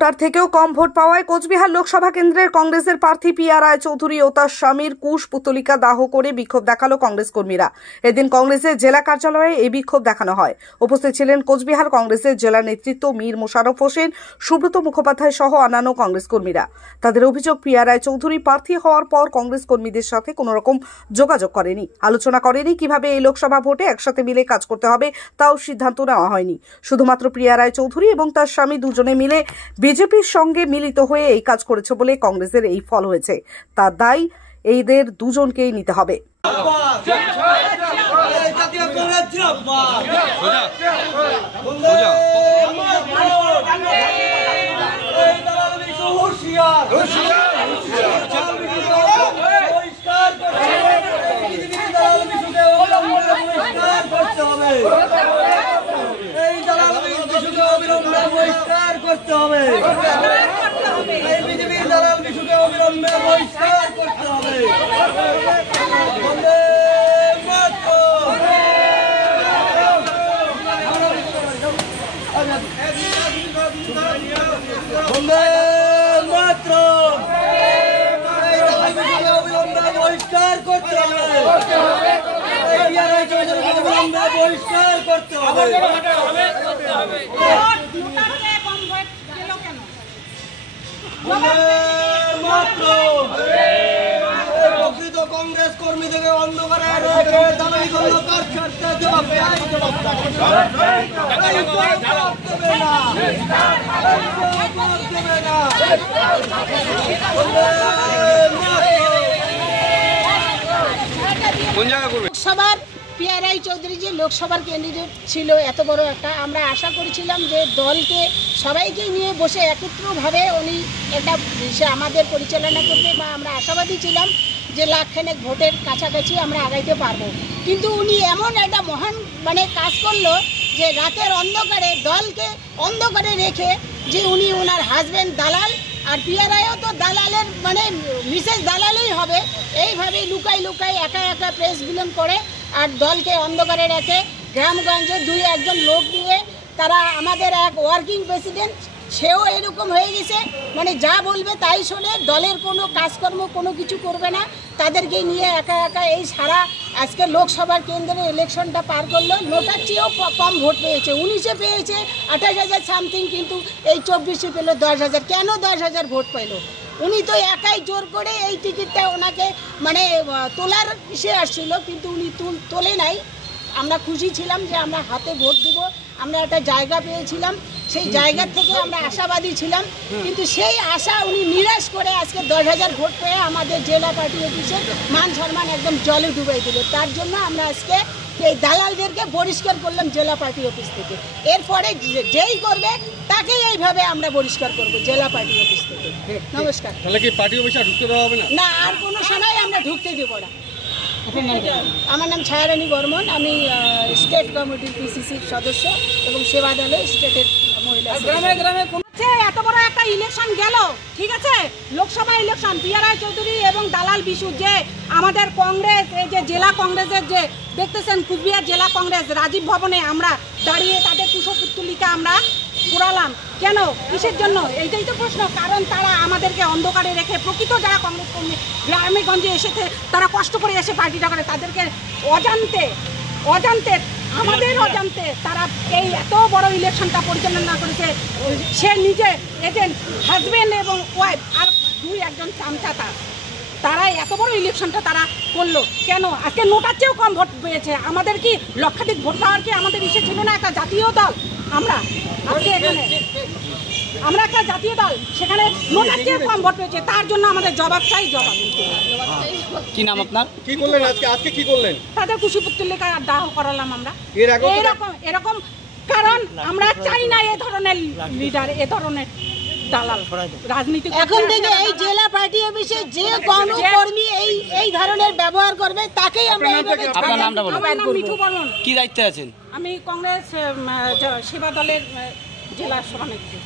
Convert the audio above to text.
কোটার থেকেও কম ভোট পাওয়ায় কোচবিহার লোকসভা কেন্দ্রের কংগ্রেসের প্রার্থী পিয়া রায় চৌধুরী ও তার স্বামীর কুশপুতলিকা দাহ করে বিক্ষোভ দেখালো কংগ্রেস কর্মীরা। এদিন কংগ্রেসের জেলা কার্যালয়ে এই বিক্ষোভ দেখানো হয়। উপস্থিত ছিলেন কোচবিহার কংগ্রেসের জেলা নেতৃত্ব মীর মোশাররফ হোসেন, সুব্রত মুখোপাধ্যায় সহ অন্যান্য কংগ্রেস কর্মীরা। তাদের অভিযোগ, পিয়া রায় চৌধুরী প্রার্থী হওয়ার পর কংগ্রেস কর্মীদের সাথে কোনো রকম যোগাযোগ করেনি, আলোচনা করেনি কিভাবে এই লোকসভা ভোটে একসাথে মিলে কাজ করতে হবে তাও সিদ্ধান্ত নেওয়া হয়নি। শুধুমাত্র পিয়া রায় চৌধুরী এবং তার স্বামী দুজনে মিলে বিজেপির সঙ্গে মিলিত হয়ে এই কাজ করেছে বলে কংগ্রেসের এই ফল হয়েছে। তার দায় এইদের দুজনকেই নিতে হবে। করতে হবে এই বিজেপির দালাল বিশুকে অবিলম্বে বহিষ্কার করতে হবে। বন্দে মাতরম, বন্দে মাতরম, এই দালাল বিশুকে অবিলম্বে বহিষ্কার করতে হবে। এই পিয়া রায় চৌধুরীকে অবিলম্বে বহিষ্কার করতে হবে। প্রকৃত কংগ্রেস কর্মীদেরকে অন্ধকারে রেখে দাবি করল কার স্বার্থে জবাব লোকসভার পিয়া রায় চৌধুরী যে লোকসভার ক্যান্ডিডেট ছিল, এত বড় একটা, আমরা আশা করেছিলাম যে দলকে সবাইকে নিয়ে বসে একত্রভাবে উনি একটা আমাদের পরিচালনা করবে, বা আমরা আশাবাদী ছিলাম যে লাখখানেক ভোটের কাছাকাছি আমরা আগাইতে পারবো। কিন্তু উনি এমন একটা মহান কাজ করলো যে রাতের অন্ধকারে দলকে অন্ধকারে রেখে, যে উনি ওনার হাজব্যান্ড দালাল আর পিয়া রায়ও তো দালালের মিসেস দালালই হবে, এইভাবে লুকাই লুকাই একা একা প্রেস বিলন করে আর দলকে অন্ধকারে রেখে গ্রামগঞ্জে দুই একজন লোক নিয়ে তারা, আমাদের এক ওয়ার্কিং প্রেসিডেন্ট সেও এরকম হয়ে গেছে, যা বলবে তাই শোনে, দলের কোনো কাজকর্ম কোনো কিছু করবে না, তাদেরকে নিয়ে একা একা এই সারা আজকে লোকসভার কেন্দ্রে ইলেকশনটা পার করলো। নোটার চেয়েও কম ভোট পেয়েছে, 19-এ পেয়েছে 28,000 সামথিং, কিন্তু এই 24-এ পেল 10,000। কেন 10,000 ভোট পেল? উনি তো একাই জোর করে এই টিকিটটা ওনাকে তোলার ইসে আসছিল, কিন্তু উনি তোলে নাই। আমরা খুশি ছিলাম যে আমরা হাতে ভোট দিব, আমরা একটা জায়গা পেয়েছিলাম, সেই জায়গা থেকে আমরা আশাবাদী ছিলাম, কিন্তু সেই আশা উনি নিরাশ করে আজকে 10,000 ভোট পেয়ে আমাদের জেলা পার্টি অফিসে মান সম্মান একদম জলে ডুবাই দিল। তার জন্য আমরা আজকে এই দালালদেরকে বহিষ্কার করলাম জেলা পার্টি অফিস থেকে। এরপরে যেই করবে তাকেই এইভাবে আমরা বহিষ্কার করব জেলা পার্টি অফিস থেকে। নমস্কার। তাহলে কি পার্টি অফিসে ঢুকতে দেওয়া হবে না? না, আর কোনো সময় আমরা ঢুকতে দেবো না। আমার নাম ছায়ারানী বর্মন, আমি স্টেট কমিটির পিসিসির সদস্য এবং সেবা দলে স্টেটের মহিলা। গ্রামে গ্রামে এত বড় একটা ইলেকশন গেল, ঠিক আছে, লোকসভা ইলেকশন, পিয়া রায় চৌধুরী এবং দালাল বিশু, যে আমাদের কংগ্রেস, এই যে জেলা কংগ্রেসের যে দেখতেছেন কুচবিহার জেলা কংগ্রেস রাজীব ভবনে আমরা দাঁড়িয়ে তাদের কুশপুতলিকা আমরা পুরালাম। কেন, কিসের জন্য? এইটাই তো প্রশ্ন। কারণ তারা আমাদেরকে অন্ধকারে রেখে, প্রকৃত যারা কংগ্রেস কর্মী গ্রামে গঞ্জে এসেছে, তারা কষ্ট করে এসে পার্টিটা করে, তাদেরকে অজান্তে আমাদের অজান্তে তারা এই এত বড় ইলেকশনটা পরিচালনা করেছে। সে নিজে এজেন্ট, হাজব্যান্ড এবং ওয়াইফ আর দুই একজন চামচাতা, তারা এত বড় ইলেকশনটা তারা করলো কেন? আজকে নোটার চেয়েও কম ভোট পেয়েছে। আমাদের কি লক্ষাধিক ভোট পাওয়ার কি আমাদের ইসে ছিল না? একটা জাতীয় দল আমরা, আজকে এখানে আমরা একটা জাতীয় দল, সেখানে নোটার চেয়ে কম ভোট পেয়েছে, তার জন্য আমাদের জবাব চাই, জবাব। কি নাম আপনার? কি করলেন আজকে কি করলেন? তাদের কুশপুতলিকা দাহ করালাম আমরা। এরকম কারণ আমরা চাই না এ ধরনের লিডার, এ ধরনের দালাল রাজনীতি। এখন থেকে এই জেলা পার্টি অফিসে যে কোনো কর্মী এই ধরনের ব্যবহার করবে তাকেই আমরা। আপনার নামটা বলুন। আমার নাম মিঠু বর্মন। কি দায়িত্বে আছেন? আমি কংগ্রেস সেবা দলের জেলা সভানেত্রী।